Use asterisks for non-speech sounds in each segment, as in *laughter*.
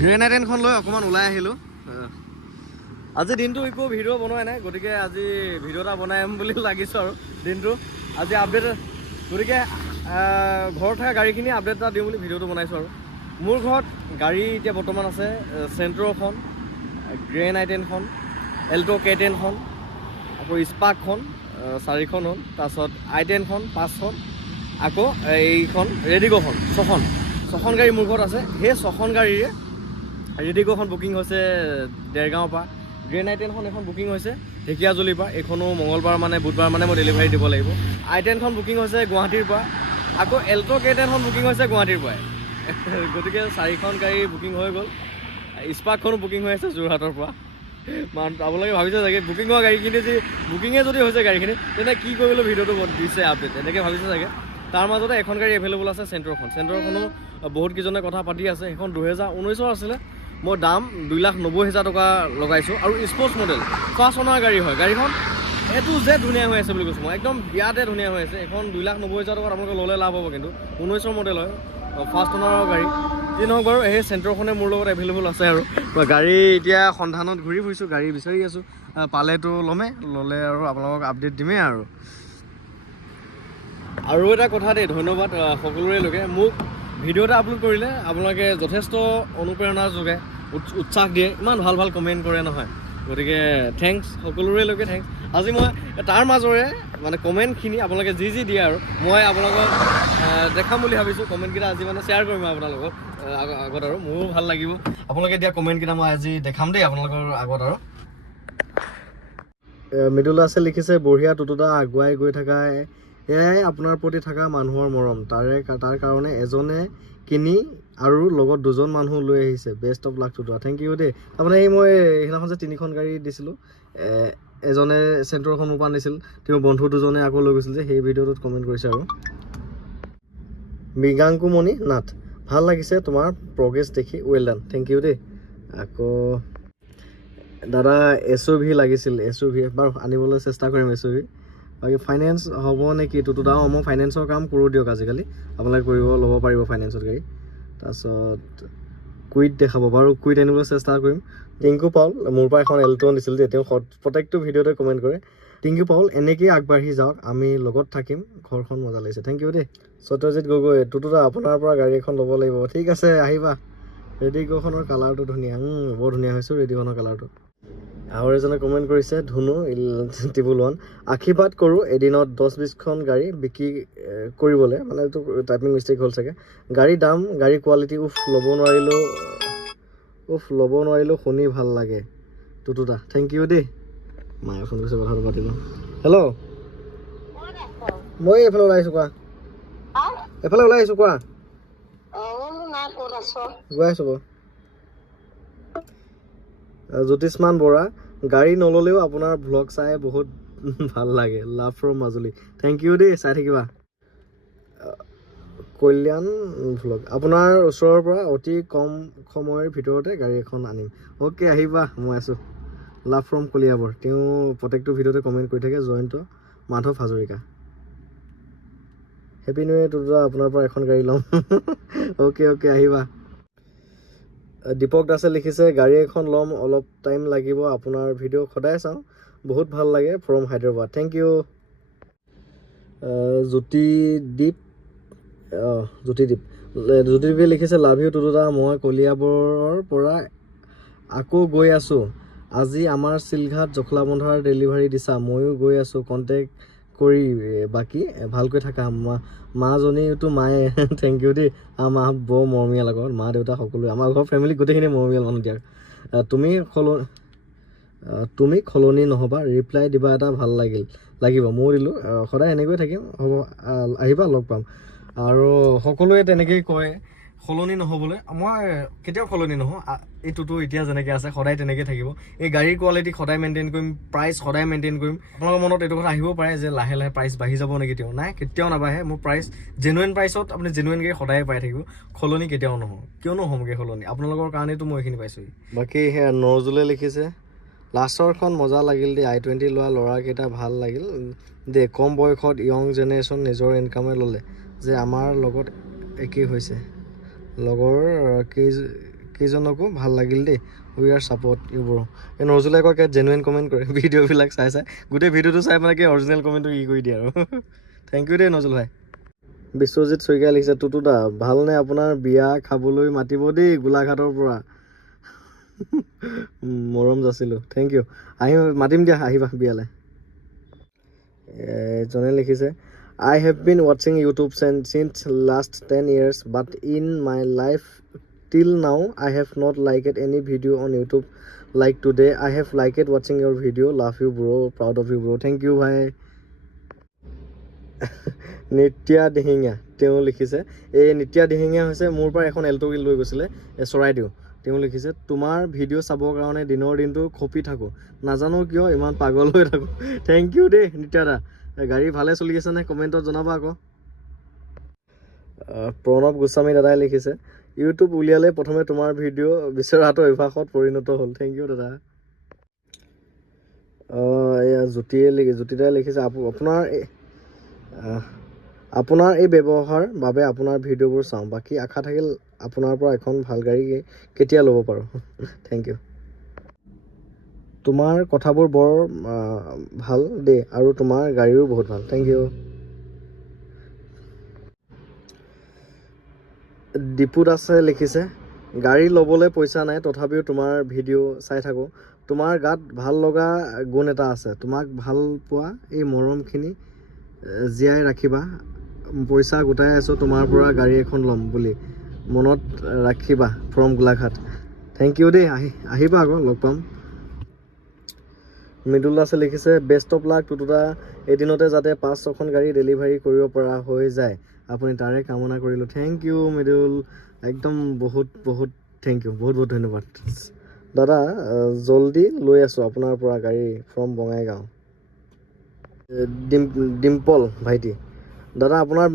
গ্ৰেনাইটেনখন লৈ অকণমান ওলাই আহিলোঁ। আজি দিনটো একো ভিডিঅ' বনোৱাই নাই গতিকে আজি ভিডিঅ' এটা বনাম বুলি লাগিছোঁ আৰু দিনটো। আজি আপডেট গতিকে ঘৰত থকা গাড়ীখিনি আপডেট এটা দিওঁ বুলি ভিডিঅ'টো বনাইছোঁ আৰু। মোৰ ঘৰত গাড়ী এতিয়া বৰ্তমান আছে চেণ্ট্ৰ'খন গ্ৰেন আই টেনখন এল্ট' কে টেনখন আকৌ স্পাৰ্কখন চাৰিখন হ'ল তাৰপিছত আই টেনখন পাঁচখন আকৌ এইখন ৰেডিগ'খন ছখন। ছখন গাড়ী মোৰ ঘৰত আছে সেই ছখন গাড়ীৰে ৰেডিগ'খন বুকিং হৈছে দেৰগাঁৱৰ পৰা গ্ৰেন আই টেনখন এখন বুকিং হৈছে ঢেকীয়াজুলিৰ পৰা, এইখনো মঙলবাৰ মানে বুধবাৰ মানে মই ডেলিভাৰী দিব লাগিব। আই টেনখন বুকিং হৈছে গুৱাহাটীৰ পৰা, আকৌ এল্ট' কে টেনখন বুকিং হৈছে গুৱাহাটীৰ পৰাই। *laughs* গতিকে চাৰিখন গাড়ী বুকিং হৈ গ'ল। স্পাৰ্কখনো বুকিং হৈ আছে যোৰহাটৰ পৰা। মান আপোনালোকে ভাবিছে চাগে বুকিং হোৱা গাড়ীখিনি যদি বুকিঙে যদি হৈছে গাড়ীখিনি, তেন্তে কি কৰিবলৈ ভিডিঅ'টো দিছে আপডেট এনেকৈ ভাবিছে চাগে। তাৰ মাজতে এখন গাড়ী এভেইলেবল আছে চেণ্ট্ৰ'খন চেণ্ট্ৰ'খনো বহুত কেইজনে কথা পাতি আছে। সেইখন দুহেজাৰ ঊনৈছৰ আছিলে। মই দাম দুই লাখ নব্বৈ হেজাৰ টকা লগাইছোঁ আৰু স্পৰ্টছ মডেল ফাৰ্ষ্ট অনাৰ গাড়ী হয়। গাড়ীখন এইটো যে ধুনীয়া হৈ আছে বুলি কৈছোঁ মই একদম বিয়াতে ধুনীয়া হৈ আছে। এখন দুই লাখ নব্বৈ হেজাৰ টকাত আপোনালোকে ল'লে লাভ হ'ব কিন্তু। ঊনৈছৰ মডেল হয় ফাৰ্ষ্ট অনাৰৰ গাড়ী। যি নহওক বাৰু সেই চেণ্ট্ৰ'খনে মোৰ লগত এভেইলেবল আছে আৰু। গাড়ী এতিয়া সন্ধানত ঘূৰি ফুৰিছোঁ গাড়ী বিচাৰি আছোঁ। পালেতো ল'মেই ল'লে আৰু আপোনালোকক আপডেট দিমেই আৰু। আৰু এটা কথা দেই ধন্যবাদ সকলোৰে লোকে। মোক ভিডিঅ' এটা আপলোড কৰিলে আপোনালোকে যথেষ্ট অনুপ্ৰেৰণা যোগায় উৎসাহ দিয়ে ইমান ভালো ভালো কমেণ্ট কৰে নহয়। গতিকে থেংকছ সকলোৰে লোকে থেংকছ আজি মই তাৰ মাজৰে মানে কমেণ্টখিনি আপোনালোকে যি যি দিয়ে আৰু, মই আপোনালোকক দেখাম বুলি ভাবিছোঁ। কমেণ্টকেইটা আজি মানে শ্বেয়াৰ কৰিম আপোনালোকক আগত আৰু। মোৰো ভালো লাগিব। আপোনালোকে দিয়া কমেণ্টকেইটা মই আজি দেখাম দেই আপোনালোকৰ আগত আৰু। মৃদুলা আছে লিখিছে, বঢ়িয়া টুটুদা আগুৱাই গৈ থকা এয়াই আপোনাৰ প্ৰতি থকা মানুহৰ মৰম। তাৰে তাৰ কাৰণে এজনে কিনি আৰু লগত দুজন মানুহ লৈ আহিছে। বেষ্ট অফ লাক টুটুদা থেংক ইউ দেই। তাৰমানে এই মই সেইদিনাখন যে তিনিখন গাড়ী দিছিলোঁ এজনে চেণ্ট্ৰখন মোৰ পৰা নিছিল তেওঁৰ বন্ধু দুজনে আকৌ লৈ গৈছিল যে সেই ভিডিঅ'টোত কমেণ্ট কৰিছে আৰু। মৃগাংকুমণি নাথ ভাল লাগিছে তোমাৰ প্ৰগ্ৰেছ দেখি। ৱেল ডান থেংক ইউ দেই। আকৌ দাদা এছ ইউ ভি লাগিছিল। এছ ইউ ভি বাৰু আনিবলৈ চেষ্টা কৰিম এছ ইউ ভি বাকী ফাইনেন্স হ'ব নেকি তোতো দাও মই ফাইনেন্সৰ কাম কৰোঁ দিয়ক আজিকালি। আপোনালোকে কৰিব ল'ব পাৰিব ফাইনেন্সত গাড়ী। তাৰপিছত কুইট দেখাব বাৰু কুইট আনিবলৈ চেষ্টা কৰিম। টিংকু পাউল মোৰ পৰা এখন এল্ট' দিছিল যে তেওঁ প্ৰত্যেকটো ভিডিঅ'তে কমেণ্ট কৰে। টিংকু পাউল এনেকেই আগবাঢ়ি যাওক আমি লগত থাকিম ঘৰখন মজা লাগিছে। থেংক ইউ দেই। সত্যজিৎ গগৈ তোতো দা আপোনাৰ পৰা গাড়ী এখন ল'ব লাগিব। ঠিক আছে আহিবা। ৰেডিগ'খনৰ কালাৰটো ধুনীয়া। বৰ ধুনীয়া হৈছে ৰেডিগ'খনৰ কালাৰটো আৰু এজনে কমেণ্ট কৰিছে ধুনু টিবুল ওৱান। আশীৰ্বাদ কৰোঁ এদিনত দহ বিছখন গাড়ী বিক্ৰী কৰিবলৈ। মানে এইটো টাইপিং মিষ্টেক হ'ল চাগে। গাড়ী দাম গাড়ী কোৱালিটি উফ ল'ব নোৱাৰিলেও উফ ল'ব নোৱাৰিলেও শুনি ভাল লাগে। টুটুদা থেংক ইউ দেই। মায়ে ফোন কৰিছে কথাটো পাতি লওঁ হেল্ল' মই এইফালে ওলাই আহিছোঁ কোৱা। এফালে ওলাই আহিছোঁ কোৱা। গৈ আছোঁ বাৰু জ্যোতিষ্মান বৰা গাড়ী নল'লেও আপোনাৰ ভ্লগ চাই বহুত *laughs* ভাল লাগে। Love from Majuli. Thank you দেই চাই থাকিবা। কল্যাণ ভ্লগ আপোনাৰ ওচৰৰ পৰা অতি কম সময়ৰ ভিতৰতে গাড়ী এখন আনিম। অ'কে আহিবা মই আছোঁ। Love from Kaliabor. তেওঁ প্ৰত্যেকটো ভিডিঅ'তে কমেণ্ট কৰি থাকে Jayanta Madhab Hazarika. Happy new year Tutuda আপোনাৰ পৰা এখন গাড়ী ল'ম। *laughs* অ'কে অ'কে আহিবা। দীপক দাসে লিখিছে গাড়ী এখন ল'ম অলপ টাইম লাগিব আপোনাৰ ভিডিঅ' সদায় চাওঁ বহুত ভাল লাগে from Hyderabad thank you Jyotidweep অঁ জ্যোতিদ্বীপ লে- জ্যোতিদ্বীপে লিখিছে লাভ ইউ টুটুদা মই কলিয়াবৰৰ পৰা আকৌ গৈ আছোঁ। আজি আমাৰ চিলঘাট জখলাবন্ধাৰ ডেলিভাৰী দিছা ময়ো গৈ আছোঁ কণ্টেক্ট কৰি বাকী ভালকৈ থাকা। মা মাজনীটো মায়ে *laughs* থেংক ইউ দেই। আমাৰ মা বৰ মৰমীয়াল আকৌ মা দেউতা সকলোৱে। আমাৰ ঘৰৰ ফেমিলি গোটেইখিনি মৰমীয়াল মানুহ আহ, তুমি সলনি তুমি সলনি নহ'বা। ৰিপ্লাই দিবা এটা ভাল লাগিল। লাগিব ময়ো দিলোঁ। সদায় এনেকৈ থাকিম। হ'ব আহ, আহিবা লগ পাম। আৰু সকলোৱে তেনেকেই কয়। সলনি নহ'বলৈ। মই কেতিয়াও সলনি নহওঁ। এইটোতো এতিয়া যেনেকৈ আছে সদায় তেনেকৈ থাকিব। এই গাড়ীৰ কোৱালিটি সদায় মেইনটেইন কৰিম প্ৰাইচ সদায় মেইনটেইন কৰিম। আপোনালোকৰ মনত এইটো কথা আহিব পাৰে যে লাহে লাহে প্ৰাইচ বাঢ়ি যাব নেকি তেওঁ? নাই কেতিয়াও নাবাঢ়ে। মোৰ প্ৰাইচ জেনুৱেন প্ৰাইচত আপুনি জেনুৱেন গাড়ী সদায় পাই থাকিব। সলনি কেতিয়াও নহওঁ। কিয়নো হ'মগৈ সলনি? আপোনালোকৰ কাৰণেতো মই এইখিনি পাইছোঁহি। বাকী সেয়া নজুলে লিখিছে লাষ্টৰখন মজা লাগিল দেই। আই টুৱেণ্টি লোৱা ল'ৰাকেইটা ভাল লাগিল। দে কম বয়সত য়ং জেনেৰেশ্যন নিজৰ ইনকামে ল'লে যে আমাৰ লগত একেই হৈছে। লগৰ কেই কেইজনকো ভাল লাগিল দেই। উই আৰ ছাপৰ্ট এইবোৰ এই নজুলে আকৌ জেনুৱেন কমেণ্ট কৰে। *laughs* ভিডিঅ'বিলাক চাই চাই। গোটেই ভিডিঅ'টো চাই মানে কি অৰিজিনেল কমেণ্টটো ই কৰি দিয়ে আৰু। *laughs* থেংক ইউ দেই নজুল ভাই। বিশ্বজিৎ শইকীয়াই লিখিছে টুটু দা ভালনে আপোনাৰ বিয়া খাবলৈ মাতিব দেই গোলাঘাটৰ পৰা? *laughs* মৰম যাচিলোঁ। থেংক ইউ আহি মাতিম দিয়া আহিবা বিয়ালৈ। এজনে লিখিছে আই হেভ বিন ৱাচিং YouTube signs last ten years but in my life till now I have not লাইকেড any video on YouTube like today I have লাইকেড ৱাচিং ইয়ৰ video love you bro proud of U bro thank you ভাই নিত্যা দিহিঙীয়া তেওঁ লিখিছে এই নিত্যা দিহিঙীয়া হৈছে মোৰ পৰা এখন Alto Gill লৈ গৈছিলে। এই চৰাইদেউ তেওঁ লিখিছে তোমাৰ ভিডিঅ' চাবৰ কাৰণে দিনৰ দিনটো খপি থাকোঁ। নাজানো কিয় ইমান পাগল হৈ থাকোঁ। থেংক ইউ দেই নিত্যা দা। এই গাড়ী ভালে চলি আছে নে? কমেণ্টত জনাবা আকৌ। প্ৰণৱ গোস্বামী দাদাই লিখিছে ইউটিউব উলিয়ালে প্ৰথমে তোমাৰ ভিডিঅ' বিচৰাটো অভ্যাসত পৰিণত হ'ল। থেংক ইউ দাদা। এয়া জ্যোতিয়ে লিখি জ্যোতি দাই লিখিছে আপো- আপোনাৰ আপোনাৰ এই ব্যৱহাৰ বাবে আপোনাৰ ভিডিঅ'বোৰ চাওঁ। বাকী আশা থাকিল আপোনাৰ পৰা এখন ভাল গাড়ী কেতিয়া ল'ব পাৰোঁ? *laughs* থেংক ইউ তোমাৰ কথাবোৰ বৰ ভাল দেই আৰু তোমাৰ গাড়ীও বহুত ভাল। থেংক ইউ দীপু দাসে লিখিছে গাড়ী ল'বলৈ পইচা নাই তথাপিও তোমাৰ ভিডিঅ' চাই থাকোঁ। তোমাৰ গাত ভাল লগা গুণ এটা আছে। তোমাক ভাল পোৱা এই মৰমখিনি জীয়াই ৰাখিবা। পইচা গোটাই আছোঁ তোমাৰ পৰা গাড়ী এখন ল'ম বুলি। মনত ৰাখিবা ফ্ৰম গোলাঘাট। থেংক ইউ দেই। আহি আহিবা আকৌ লগ পাম। মৃদুল দাসে লিখিছে বেষ্ট অফ লাক টুটুদা এদিনতে যাতে পাঁচ ছখন গাড়ী ডেলিভাৰী কৰিব পৰা হৈ যায়। আপুনি তাৰে কামনা কৰিলোঁ। Thank you Mridul. একদম বহুত বহুত থেংক ইউ বহুত বহুত ধন্যবাদ। দাদা জল্দি লৈ আছোঁ আপোনাৰ পৰা গাড়ী ফ্ৰম বঙাইগাঁও। ডিম ডিম্পল ভাইটি। দাদা আপোনাৰ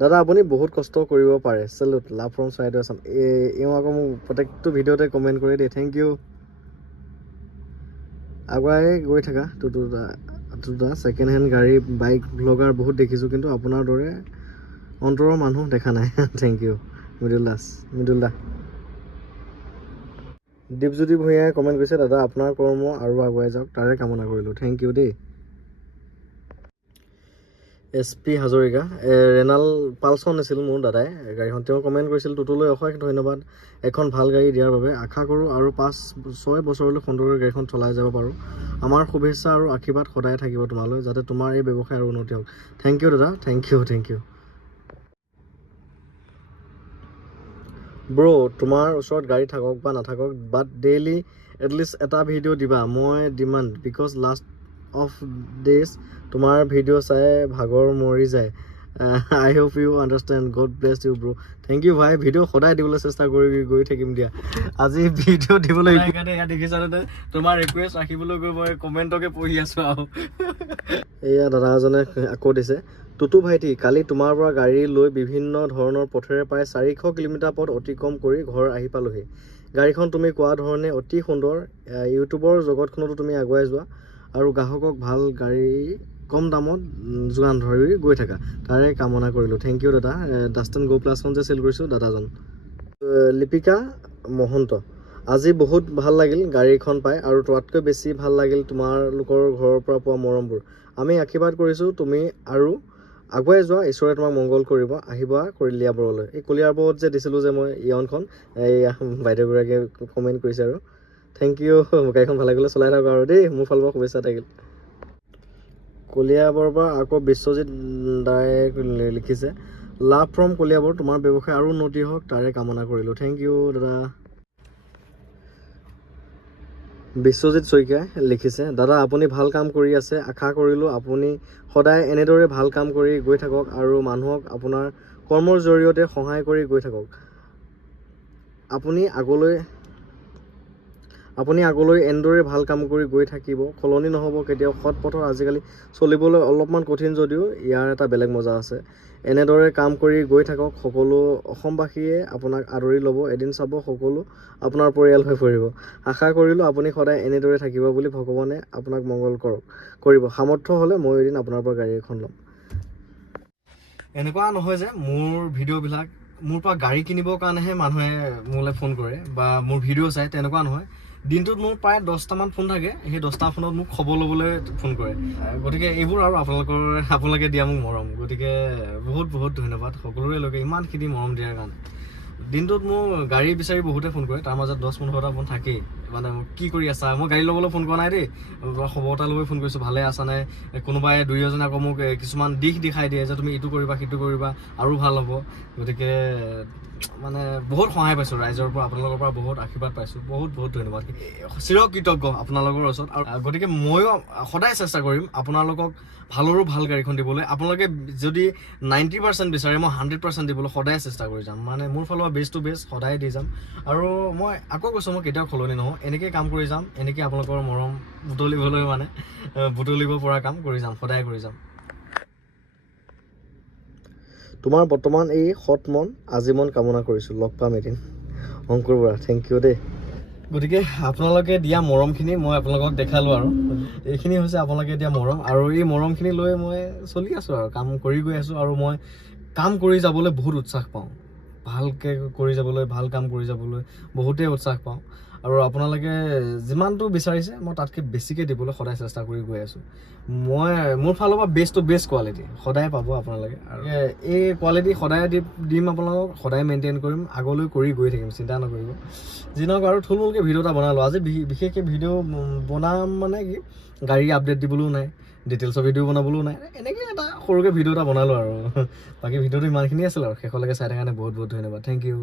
দাদা আপুনি বহুত কষ্ট কৰিব পাৰে। Salute love from Charaideo Assam এওঁ আকৌ মোক প্ৰত্যেকটো ভিডিঅ'তে কমেণ্ট কৰি দিয়ে। থেংক ইউ আগুৱাই গৈ থাকা। টুটুদা টুটুদা ছেকেণ্ড হেণ্ড গাড়ী বাইক ব্লগাৰ বহুত দেখিছোঁ কিন্তু আপোনাৰ দৰে অন্তৰৰ মানুহ দেখা নাই। Thank you Mridul Das Mridul da. Dipjyoti ভূঞাই কমেণ্ট কৰিছে দাদা আপোনাৰ কৰ্ম আৰু আগুৱাই যাওক তাৰে কামনা কৰিলোঁ। থেংক ইউ দেই। S P Hazarika. ৰেনাল পালচন আছিল মোৰ দাদাই। গাড়ীখন তেওঁ কমেণ্ট কৰিছিল টুটুলৈ অশেষ ধন্যবাদ। এখন ভাল গাড়ী দিয়াৰ বাবে আশা কৰোঁ আৰু পাঁচ ছয় বছৰলৈ সুন্দৰকৈ গাড়ীখন চলাই যাব পাৰোঁ। আমাৰ শুভেচ্ছা আৰু আশীৰ্বাদ সদায় থাকিব তোমালৈ যাতে তোমাৰ এই ব্যৱসায় আৰু উন্নতি হওক। থেংক ইউ দাদা। Thank you thank you bro' তোমাৰ ওচৰত গাড়ী থাকক বা নাথাকক বাট ডেইলি এটলিষ্ট এটা ভিডিঅ' দিবা। মই demand because last of days তোমাৰ ভিডিঅ' চাই ভাগৰ মৰি যায়। I hope you understand God bless you bro' thank you ভাই। ভিডিঅ' সদায় দিবলৈ চেষ্টা কৰি গৈ থাকিম দিয়া। আজি ভিডিঅ' দিবলৈ দেখিছানে তোমাৰ ৰিকুৱেষ্ট ৰাখিবলৈ গৈ মই কমেণ্টকে পঢ়ি আছোঁ আৰু। এয়া দাদা এজনে আকৌ দিছে। টুটু ভাইটি কালি তোমাৰ পৰা গাড়ী লৈ বিভিন্ন ধৰণৰ পথেৰে প্ৰায় চাৰিশ কিলোমিটাৰ পথ অতিক্ৰম কৰি ঘৰ আহি পালোহি। গাড়ীখন তুমি কোৱা ধৰণে অতি সুন্দৰ। ইউটিউবৰ জগতখনতো তুমি আগুৱাই যোৱা। আৰু গ্ৰাহকক ভাল গাড়ী কম দামত যোগান ধৰি গৈ থাকা। তাৰে কামনা কৰিলোঁ। থেংক ইউ দাদা। ডাষ্টেন গো প্লাছখন যে চেল কৰিছোঁ দাদাজন। লিপিকা মহন্ত। আজি বহুত ভাল লাগিল গাড়ীখন পাই আৰু তোৱাতকৈ বেছি ভাল লাগিল তোমালোকৰ ঘৰৰ পৰা পোৱা মৰমবোৰ। আমি আশীৰ্বাদ কৰিছোঁ তুমি আৰু আগুৱাই যোৱা ঈশ্বৰে তোমাক মংগল কৰিব আহিবা কলিয়াবৰলৈ এই কলিয়াবৰত যে দিছিলোঁ যে মই ইয়নখন এই বাইদেউগৰাকীয়ে কমেণ্ট কৰিছে আৰু। থেংক ইউ *laughs* গাড়ীখন ভালে গ'লে চলাই থাকক আৰু দেই। মোৰ ফালৰ পৰা শুভেচ্ছা থাকিল। কলিয়াবৰৰ পৰা আকৌ বিশ্বজিৎ দাই লিখিছে লাভ ফ্ৰম কলিয়াবৰ তোমাৰ ব্যৱসায় আৰু উন্নতি হওক তাৰে কামনা কৰিলোঁ। থেংক ইউ দাদা। বিশ্বজিৎ শইকীয়াই লিখিছে দাদা আপুনি ভাল কাম কৰি আছে আশা কৰিলোঁ আপুনি সদায় এনেদৰে ভাল কাম কৰি গৈ থাকক আৰু মানুহক আপোনাৰ কৰ্মৰ জৰিয়তে সহায় কৰি গৈ থাকক। আপুনি আগলৈ আপুনি আগলৈ এনেদৰে ভাল কাম কৰি গৈ থাকিব সলনি নহ'ব কেতিয়াও সৎ পথত আজিকালি চলিবলৈ অলপমান কঠিন যদিও ইয়াৰ এটা বেলেগ মজা আছে। এনেদৰে কাম কৰি গৈ থাকক সকলো অসমবাসীয়ে আপোনাক আদৰি ল'ব এদিন চাব সকলো আপোনাৰ পৰিয়াল হৈ পৰিব। আশা কৰিলোঁ আপুনি সদায় এনেদৰে থাকিব বুলি ভগৱানে আপোনাক মংগল কৰক কৰিব। সামৰ্থ্য হ'লে মই এদিন আপোনাৰ পৰা গাড়ী এখন ল'ম। এনেকুৱা নহয় যে মোৰ ভিডিঅ'বিলাক মোৰ পৰা গাড়ী কিনিবৰ কাৰণেহে মানুহে মোলৈ ফোন কৰে বা মোৰ ভিডিঅ' চাই তেনেকুৱা নহয়। দিনটোত মোৰ প্ৰায় দহটামান ফোন থাকে সেই দহটা ফোনত মোক খবৰ ল'বলৈ ফোন কৰে। গতিকে এইবোৰ আৰু আপোনালোকৰ আপোনালোকে দিয়া মোক মৰম। গতিকে বহুত বহুত ধন্যবাদ। সকলোৰে লগে ইমানখিনি মৰম দিয়াৰ কাৰণে। দিনটোত মোৰ গাড়ী বিচাৰি বহুতে ফোন কৰে তাৰ মাজত দহ পোন্ধৰটা ফোন থাকেই। মানে কি কৰি আছা? মই গাড়ী ল'বলৈ ফোন কৰা নাই দেই। খবৰ এটা ল'বলৈ ফোন কৰিছোঁ ভালে আছা নাই কোনোবাই দুই এজনে আকৌ মোক কিছুমান দিশ দেখাই দিয়ে যে তুমি ইটো কৰিবা সিটো কৰিবা আৰু ভাল হ'ব। গতিকে মানে বহুত সহায় পাইছোঁ ৰাইজৰ পৰা আপোনালোকৰ পৰা বহুত আশীৰ্বাদ পাইছোঁ। বহুত বহুত ধন্যবাদ। চিৰকৃতজ্ঞ আপোনালোকৰ ওচৰত। আৰু গতিকে ময়ো সদায় চেষ্টা কৰিম আপোনালোকক ভালৰো ভাল গাড়ীখন দিবলৈ। আপোনালোকে যদি নাইণ্টি পাৰ্চেণ্ট বিচাৰে মই হাণ্ড্ৰেড পাৰ্চেণ্ট দিবলৈ সদায় চেষ্টা কৰি যাম। মানে মোৰ ফালৰ পৰা বেষ্ট টু বেষ্ট সদায় দি যাম। আৰু মই আকৌ কৈছোঁ মই কেতিয়াও সলনি নহওঁ। এনেকৈ কাম কৰি যাম এনেকৈ আপোনালোকৰ মৰম বুটলিবলৈ মানে বুটলিব পৰা কাম কৰি যাম সদায় কৰি যাম। তোমাৰ বৰ্তমান এই সৎ মন আজীৱন কামনা কৰিছোঁ। লগ পাম এদিন। অংকুৰ বৰা থেংক ইউ দেই। গতিকে আপোনালোকে দিয়া মৰমখিনি মই আপোনালোকক দেখালোঁ আৰু। এইখিনি হৈছে আপোনালোকে দিয়া মৰম। আৰু এই মৰমখিনি লৈ মই চলি আছোঁ আৰু কাম কৰি গৈ আছোঁ আৰু মই কাম কৰি যাবলৈ বহুত উৎসাহ পাওঁ। ভালকৈ কৰি যাবলৈ ভাল কাম কৰি যাবলৈ বহুতেই উৎসাহ পাওঁ। আৰু আপোনালোকে যিমানটো বিচাৰিছে মই তাতকৈ বেছিকৈ দিবলৈ সদায় চেষ্টা কৰি গৈ আছোঁ। মই মোৰ ফালৰ পৰা বেষ্ট টু বেষ্ট কোৱালিটি সদায় পাব আপোনালোকে। আৰু এই কোৱালিটি সদায় দি দিম আপোনালোকক সদায় মেইনটেইন কৰিম আগলৈ কৰি গৈ থাকিম চিন্তা নকৰিব। যি নহওক আৰু থুলমূলকৈ ভিডিঅ' এটা বনালোঁ। আজি বিশেষকৈ ভিডিঅ' বনাম মানে কি গাড়ী আপডেট দিবলৈও নাই। ডিটেইলছৰ ভিডিঅ' বনাবলৈও নাই। এনেকৈ এটা সৰুকৈ ভিডিঅ' এটা বনালোঁ আৰু। বাকী ভিডিঅ'টো ইমানখিনি আছিল আৰু। শেষলৈকে চাই থকাৰ কাৰণে বহুত বহুত ধন্যবাদ। Thank U